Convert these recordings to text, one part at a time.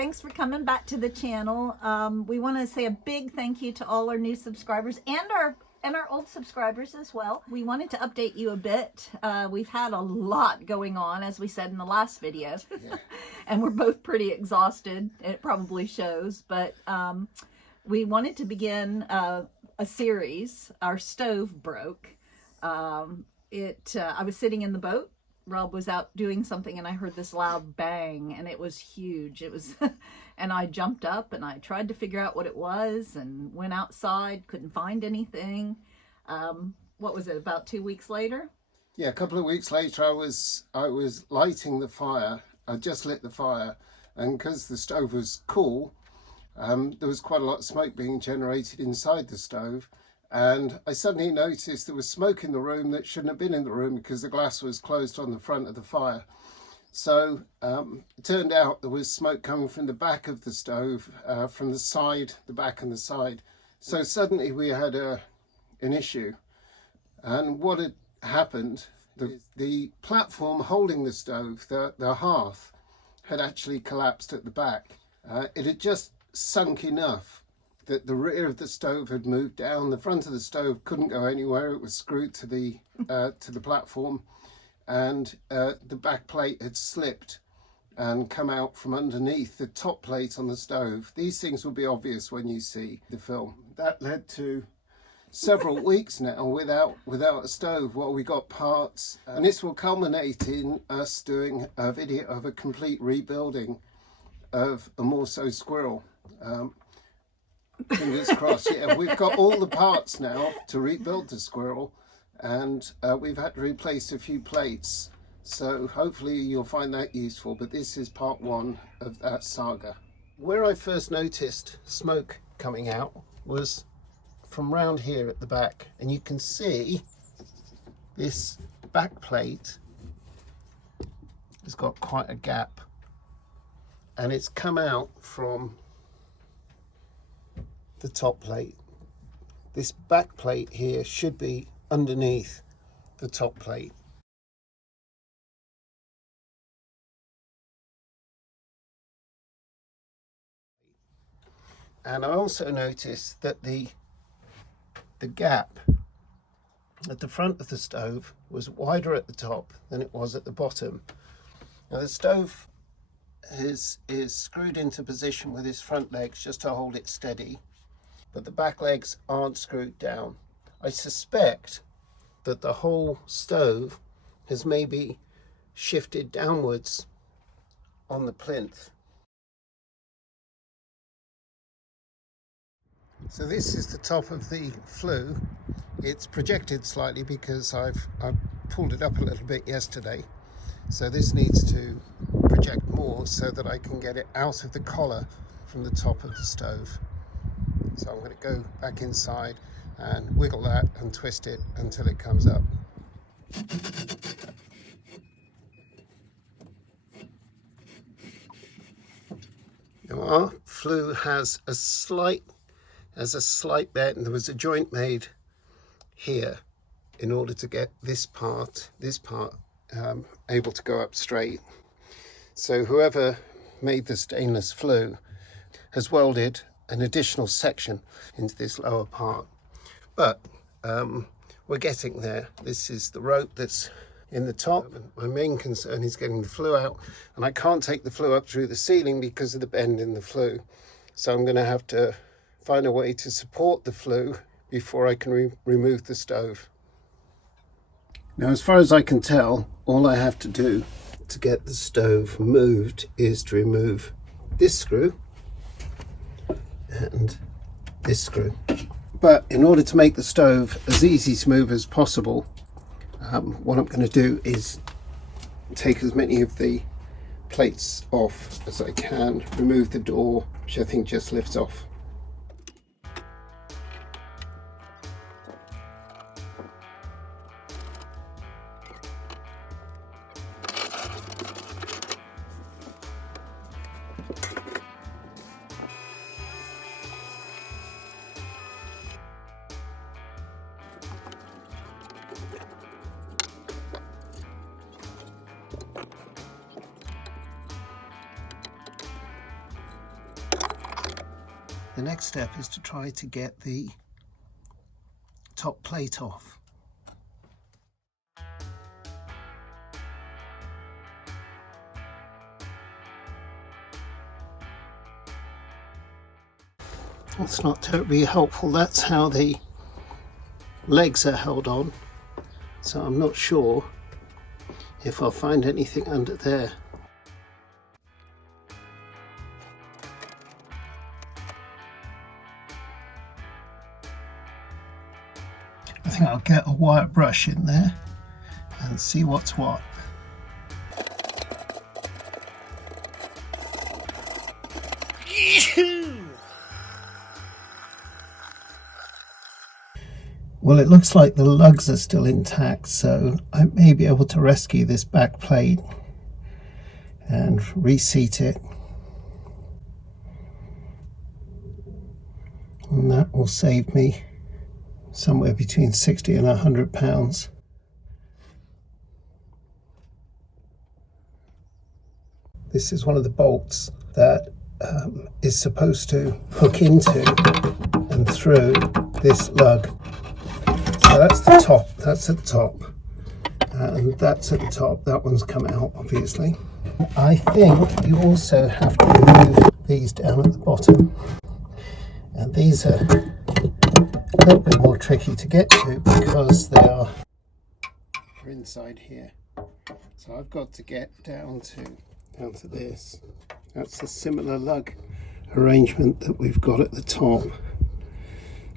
thanks for coming back to the channel. We want to say a big thank you to all our new subscribers and our old subscribers as well. We wanted to update you a bit. We've had a lot going on, as we said in the last video. Yeah. And we're both pretty exhausted. It probably shows, but we wanted to begin a series. Our stove broke. I was sitting in the boat. Rob was out doing something and I heard this loud bang and it was huge. It was, and I jumped up and I tried to figure out what it was and went outside, couldn't find anything. What was it, about 2 weeks later? Yeah, a couple of weeks later I was lighting the fire. I just lit the fire, and because the stove was cool, there was quite a lot of smoke being generated inside the stove. And I suddenly noticed there was smoke in the room that shouldn't have been in the room because the glass was closed on the front of the fire. So it turned out there was smoke coming from the back of the stove, from the side, the back and the side. So suddenly we had an issue. And what had happened, the platform holding the stove, the hearth, had actually collapsed at the back. It had just sunk enough that the rear of the stove had moved down. The front of the stove couldn't go anywhere. It was screwed to the platform, and the back plate had slipped and come out from underneath the top plate on the stove. These things will be obvious when you see the film. That led to several weeks now without a stove. Well, we got parts, and this will culminate in us doing a video of a complete rebuilding of a Morso Squirrel. Fingers crossed. Yeah, we've got all the parts now to rebuild the squirrel, and we've had to replace a few plates, so hopefully you'll find that useful. But this is part one of that saga. Where I first noticed smoke coming out was from round here at the back, and you can see this back plate has got quite a gap, and it's come out from the top plate. This back plate here should be underneath the top plate. And I also noticed that the gap at the front of the stove was wider at the top than it was at the bottom. Now the stove is screwed into position with its front legs just to hold it steady, but the back legs aren't screwed down. I suspect that the whole stove has maybe shifted downwards on the plinth. So this is the top of the flue. It's projected slightly because I pulled it up a little bit yesterday. So this needs to project more so that I can get it out of the collar from the top of the stove. So I'm going to go back inside and wiggle that and twist it until it comes up. Now our flue has a slight bend. There was a joint made here in order to get this part able to go up straight. So whoever made the stainless flue has welded an additional section into this lower part, but we're getting there. This is the rope that's in the top. My main concern is getting the flue out, and I can't take the flue up through the ceiling because of the bend in the flue, so I'm going to have to find a way to support the flue before I can remove the stove. Now, as far as I can tell, all I have to do to get the stove moved is to remove this screw and this screw. But in order to make the stove as easy to move as possible, what I'm going to do is take as many of the plates off as I can, remove the door, which I think just lifts off. The next step is to try to get the top plate off. It's not terribly helpful. That's how the legs are held on, so I'm not sure if I'll find anything under there. I think I'll get a wire brush in there and see what's what. Well, it looks like the lugs are still intact, so I may be able to rescue this back plate and reseat it. And that will save me somewhere between 60 and £100. This is one of the bolts that is supposed to hook into and through this lug. So that's the top, that's at the top, and that's at the top. That one's come out, obviously. I think you also have to remove these down at the bottom, and these are a little bit more tricky to get to because they're inside here. So I've got to get down to this. That's a similar lug arrangement that we've got at the top.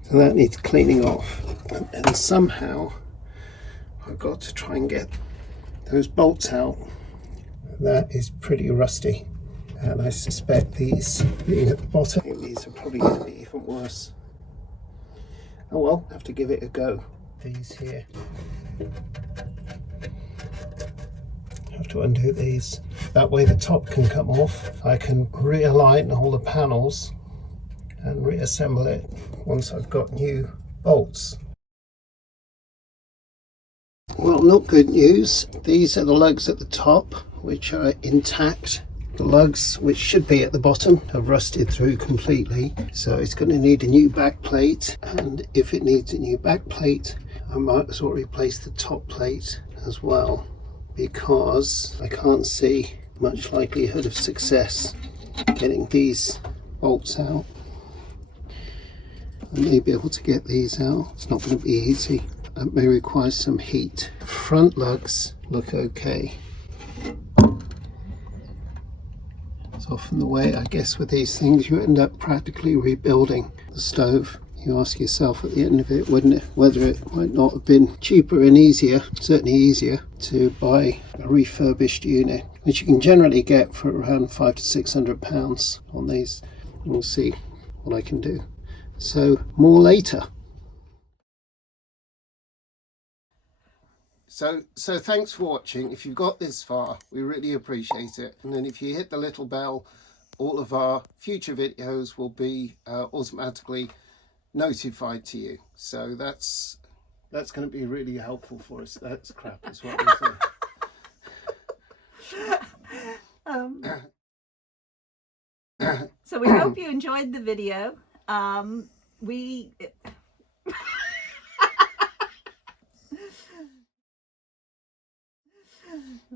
So that needs cleaning off, and somehow I've got to try and get those bolts out. That is pretty rusty, and I suspect these being at the bottom, these are probably going to be even worse. Oh well, have to give it a go. These here, have to undo these. That way the top can come off. I can realign all the panels and reassemble it once I've got new bolts. Well, not good news. These are the lugs at the top, which are intact. The lugs, which should be at the bottom, have rusted through completely, so it's going to need a new back plate, and if it needs a new back plate, I might as well replace the top plate as well, because I can't see much likelihood of success getting these bolts out. I may be able to get these out. It's not going to be easy. It may require some heat. Front lugs look okay. It's often the way, I guess, with these things. You end up practically rebuilding the stove. You ask yourself at the end of it, wouldn't it, whether it might not have been cheaper and easier, certainly easier, to buy a refurbished unit, which you can generally get for around £500 to £600 on these. We'll see what I can do. So more later. So thanks for watching. If you've got this far, we really appreciate it. And then if you hit the little bell, all of our future videos will be automatically notified to you. So that's going to be really helpful for us. That's crap as well, isn't it? So we hope you enjoyed the video.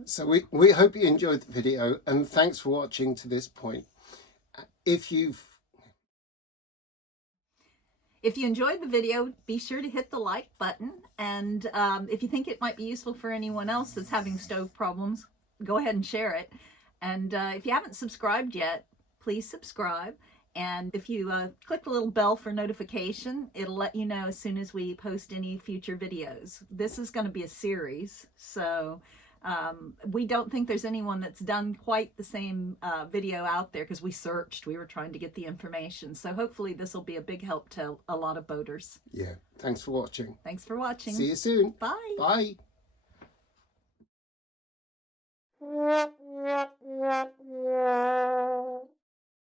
So we hope you enjoyed the video, and thanks for watching to this point. If you enjoyed the video, be sure to hit the like button, and if you think it might be useful for anyone else that's having stove problems, go ahead and share it. And if you haven't subscribed yet, please subscribe. And if you click the little bell for notification, it'll let you know as soon as we post any future videos. This is going to be a series, so we don't think there's anyone that's done quite the same video out there, because we searched, we were trying to get the information. So hopefully this will be a big help to a lot of boaters. Yeah, thanks for watching. Thanks for watching. See you soon. Bye. Bye.